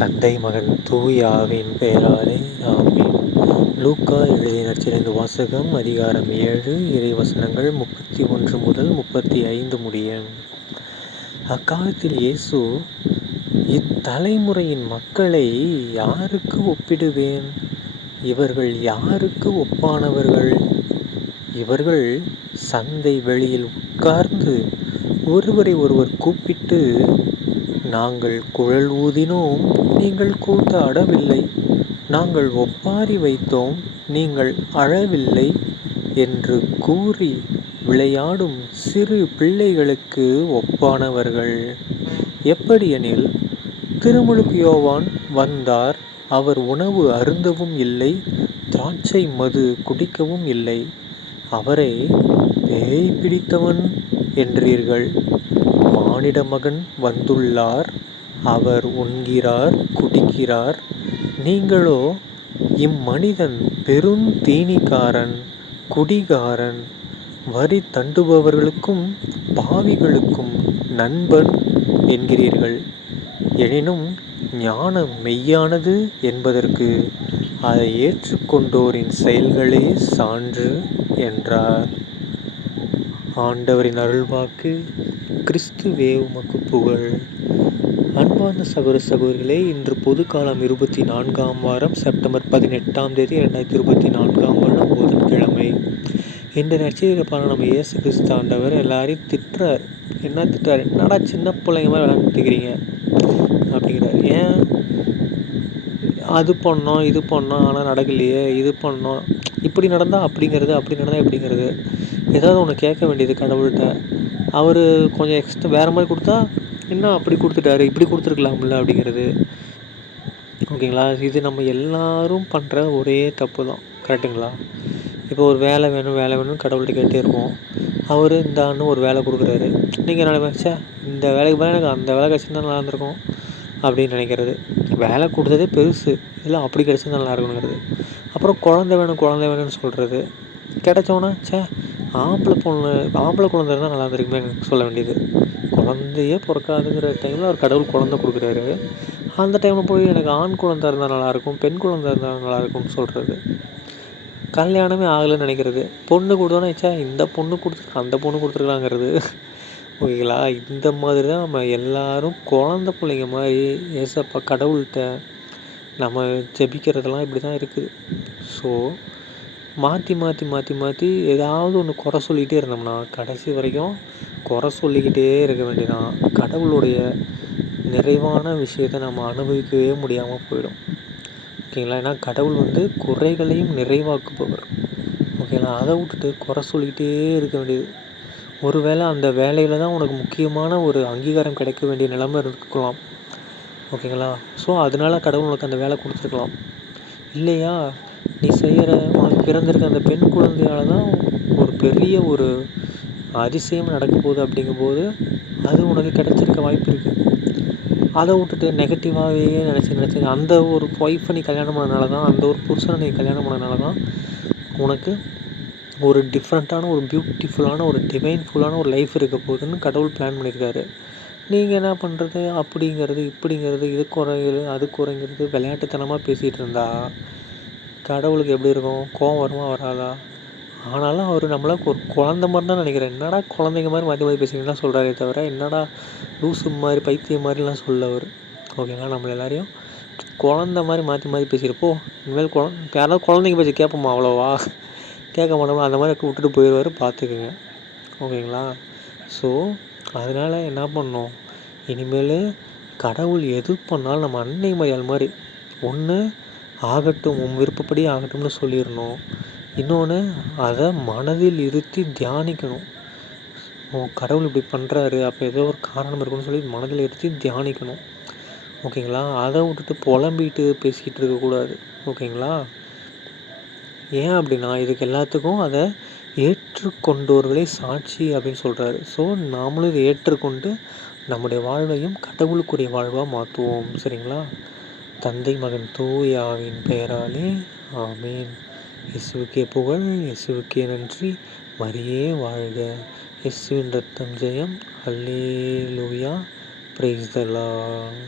தந்தை மகன் தூய ஆவியின் பெயராலே ஆமென். லூக்கா எழுதிய நற்செய்தி வாசகம் அதிகாரம் 7 இறைவசனங்கள் 31 முதல் 35 முடிய. அக்காலத்தில் இயேசு, இத்தலைமுறையின் மக்களை யாருக்கு ஒப்பிடுவேன்? இவர்கள் யாருக்கு ஒப்பானவர்கள்? இவர்கள் சந்தை வெளியில் உட்கார்ந்து ஒருவரை ஒருவர் கூப்பிட்டு, நாங்கள் குழல் ஊதினோம், நீங்கள் கூத்தாடவில்லை, நாங்கள் ஒப்பாரி வைத்தோம், நீங்கள் அழவில்லை என்று கூறி விளையாடும் சிறு பிள்ளைகளுக்கு ஒப்பானவர்கள். எப்படியெனில், திருமுழுக்கு யோவான் வந்தார், அவர் உணவு அருந்தவும் இல்லை, திராட்சை மது குடிக்கவும் இல்லை, அவரை பேய் பிடித்தவன் என்றீர்கள். மானிட மகன் வந்துள்ளார், அவர் உண்கிறார், குடிக்கிறார், நீங்களோ இம்மனிதன் பெருந்தீனிக்காரன், குடிகாரன், வரி தண்டுபவர்களுக்கும் பாவிகளுக்கும் நண்பன் என்கிறீர்கள். எனினும் ஞானம் மெய்யானது என்பதற்கு அதை ஏற்றுக்கொண்டோரின் செயல்களே சான்று என்றார். ஆண்டவரின் அருள்வாக்கு. கிறிஸ்துவே உமக்கு புகழ். அன்பார்ந்த சகோதர சகோதரிகளே, இன்று பொதுக்காலம் 24ஆம் வாரம் செப்டம்பர் 18ஆம் தேதி 2024ஆம் வருடம் புதன்கிழமை. இந்த நற்செய்தியில் பாருங்க, நம்ம இயேசு கிறிஸ்து ஆண்டவர் எல்லாரையும் திட்டுறார். என்ன திட்டுறாரு? என்னடா சின்ன பிள்ளைங்க மாதிரி விளையாண்டுக்கிறீங்க அப்படிங்கிறார். ஏன்? அது பண்ணோம், இது பண்ணோம், ஆனால் நடக்கலையே, இது பண்ணோம், இப்படி நடந்தால் அப்படிங்கிறது, அப்படி நடந்தால் இப்படிங்கிறது. ஏதாவது ஒன்று கேட்க வேண்டியது கடவுள்கிட்ட. அவர் கொஞ்சம் எக்ஸ்ட்ரா வேறு மாதிரி கொடுத்தா, என்ன அப்படி கொடுத்துட்டாரு, இப்படி கொடுத்துருக்கலாம்ல அப்படிங்கிறது. ஓகேங்களா? இது நம்ம எல்லாரும் பண்ணுற ஒரே தப்பு தான். கரெக்டுங்களா? இப்போ ஒரு வேலை வேணும், வேலை வேணும்னு கடவுள்கிட்ட கேட்டே இருப்போம். அவர் இந்தான்னு ஒரு வேலை கொடுக்குறாரு. நீங்கள் என்ன நினைச்சா, இந்த வேலைக்கு போனால் எனக்கு அந்த வேலை கிடச்சிருந்தா நல்லா இருந்திருக்கும் அப்படின்னு நினைக்கிறது. வேலை கொடுத்ததே பெருசு, இல்லை அப்படி கிடச்சிருந்தா நல்லா இருக்கணுங்கிறது. அப்புறம் குழந்தை வேணும், குழந்தை வேணும்னு சொல்கிறது. கிடச்சோன்னா, ஆம்பளை குழந்தை இருந்தால் நல்லா இருந்திருக்குமே சொல்ல வேண்டியது. குழந்தையே பிறக்காதுங்கிற டைமில் அவர் கடவுள் குழந்தை கொடுக்குறாரு. அந்த டைமில் போய் எனக்கு ஆண் குழந்தை இருந்தால் நல்லாயிருக்கும், பெண் குழந்தை இருந்தால் நல்லாயிருக்கும்னு சொல்கிறது. கல்யாணமே ஆகலைன்னு நினைக்கிறது. பொண்ணு கொடுத்தோன்னே, இந்த பொண்ணு கொடுத்துருக்கு, அந்த பொண்ணு கொடுத்துருக்கலாங்கிறது. ஓகேங்களா? இந்த மாதிரி தான் நம்ம எல்லோரும் குழந்த பிள்ளைங்க மாதிரி ஏசப்பா கடவுள்கிட்ட நம்ம ஜெபிக்கிறதெல்லாம் இப்படி தான் இருக்குது. ஸோ மாற்றி ஏதாவது ஒன்று குறை சொல்லிக்கிட்டே இருந்தோம்னா கடைசி வரைக்கும் குறை சொல்லிக்கிட்டே இருக்க வேண்டியதான். கடவுளுடைய நிறைவான விஷயத்தை நம்ம அனுபவிக்கவே முடியாமல் போயிடும். ஓகேங்களா? ஏன்னா கடவுள் குறைகளையும் நிறைவாக்குபவர். ஓகேங்களா? அதை விட்டுட்டு குறை சொல்லிக்கிட்டே இருக்க வேண்டியது. ஒரு வேளை அந்த வேலையில் தான் உனக்கு முக்கியமான ஒரு அங்கீகாரம் கிடைக்க வேண்டிய நிலைமை இருக்கலாம். ஓகேங்களா? ஸோ அதனால கடவுள் உனக்கு அந்த வேலை கொடுத்துருக்கலாம். இல்லையா, நீ செய்கிற உனக்கு பிறந்திருக்க அந்த பெண் குழந்தையால் தான் ஒரு பெரிய ஒரு அதிசயம் நடக்க போகுது. அப்படிங்கும்போது அது உனக்கு கிடைச்சிருக்க வாய்ப்பு இருக்குது. அதை விட்டுட்டு நெகட்டிவாகவே நினச்சி அந்த ஒரு ஒய்ஃபை நீ கல்யாணம் பண்ணனால தான், அந்த ஒரு புருஷனை நீ கல்யாணம் பண்ணனால தான் உனக்கு ஒரு டிஃப்ரெண்ட்டான, ஒரு பியூட்டிஃபுல்லான, ஒரு டிவைன்ஃபுல்லான ஒரு லைஃப் இருக்க போகுதுன்னு கடவுள் பிளான் பண்ணியிருக்காரு. நீங்கள் என்ன பண்ணுறது? அப்படிங்கிறது, இப்படிங்கிறது, இது குறைங்கிறது, அது குறைங்கிறது, விளையாட்டுத்தனமாக பேசிகிட்டு இருந்தா கடவுளுக்கு எப்படி இருக்கும்? கோவம் வருமா, வராதா? ஆனாலும் அவர் நம்மளை ஒரு குழந்த மாதிரி தான் நினைக்கிறேன். என்னடா குழந்தைங்க மாதிரி மாற்றி பேசுகிறீங்கலாம் சொல்கிறாரே தவிர, என்னடா லூசு மாதிரி, பைத்தியம் மாதிரிலாம் சொல்ல அவர். ஓகேங்களா? நம்மளை எல்லாரையும் குழந்த மாதிரி மாற்றி பேசியிருப்போ. இனிமேல் யாராவது குழந்தைங்க பேசி கேட்போமா? அவ்வளோவா கேட்க மாட்டோமா? அந்த மாதிரி விட்டுட்டு போயிடுவார், பார்த்துக்குங்க. ஓகேங்களா? ஸோ அதனால் என்ன பண்ணோம், இனிமேல் கடவுள் எது பண்ணாலும் நம்ம அன்னை மரியாள் மாதிரி ஒன்று ஆகட்டும், உன் விருப்பப்படி ஆகட்டும்னு சொல்லிடணும். இன்னொன்று, அதை மனதில் இருத்தி தியானிக்கணும். கடவுள் இப்படி பண்ணுறாரு, அப்போ ஏதோ ஒரு காரணம் இருக்குன்னு சொல்லி மனதில் இருத்தி தியானிக்கணும். ஓகேங்களா? அதை விட்டுட்டு புலம்பிட்டு பேசிக்கிட்டு இருக்கக்கூடாது. ஓகேங்களா? ஏன் அப்படின்னா, இதுக்கு எல்லாத்துக்கும் அதை ஏற்றுக்கொண்டோர்களே சாட்சி அப்படின்னு சொல்கிறாரு. ஸோ நாமளும் இதை ஏற்றுக்கொண்டு நம்முடைய வாழ்வையும் கடவுளுக்குரிய வாழ்வாக மாற்றுவோம். சரிங்களா? தந்தை மகன் தூய ஆவியின் பெயராலே ஆமீன். இயேசுவுக்கே புகழ், இயேசுவுக்கே நன்றி, மரியே வாழ்க, இயேசுவின் ரத்தம் ஜெயம், அல்லேலூயா, பிரைஸ் தி லார்ட்.